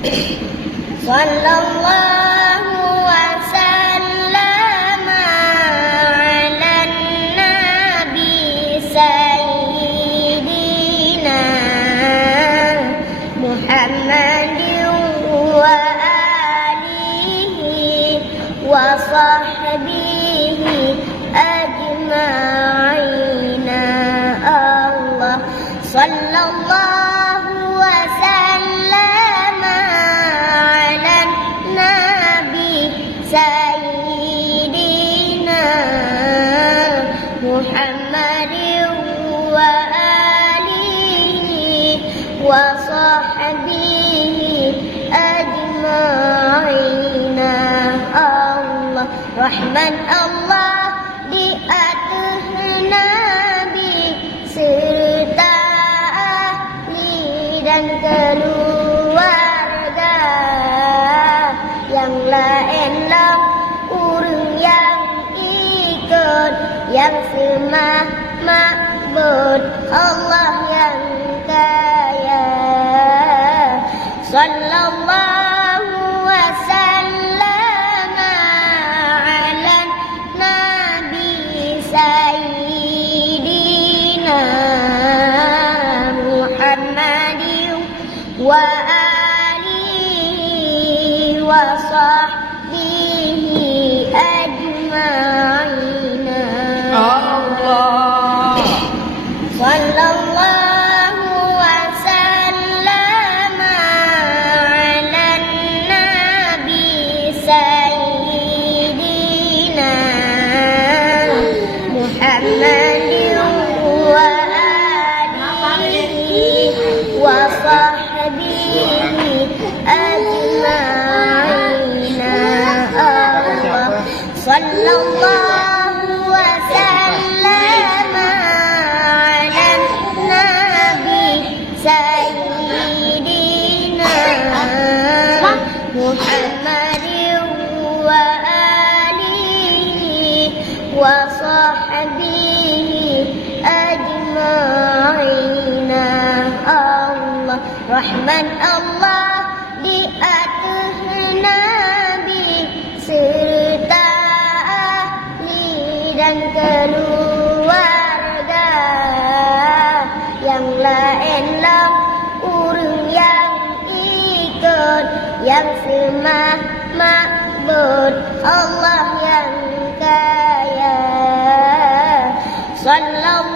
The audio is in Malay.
Sallallahu wasallam ala nabi sayyidina Muhammadin wa alihi wa sahbihi ajma'ina. Allah sallallahu wasallam ala nabi sayyidina Muhammadin wa alihi wa sahbihi ajma'ina. Allah Rahman Allah di atas Nabi serta ahli dan keluarga yang lain-lain urang yang ikut yang sema'bud Allah yang kaya. Sallallahu wasallam ala nabi sayyidina Muhammadin wa alihi wa sahbihi ajma'ina. Allah Sallallahu wasallam ala nabi sayyidina Muhammadin wa alihi wa sahbihi ajma'ina. Allah sallallahu wasallam ala nabi sayyidina Muhammadin wa alihi wa sahbihi ajma'ina. Allah Rahman Allah di atas Nabi serta ahli dan keluarga yang lain-lain urang yang ikut yang sema'bud Allah yang kaya. Sallallahu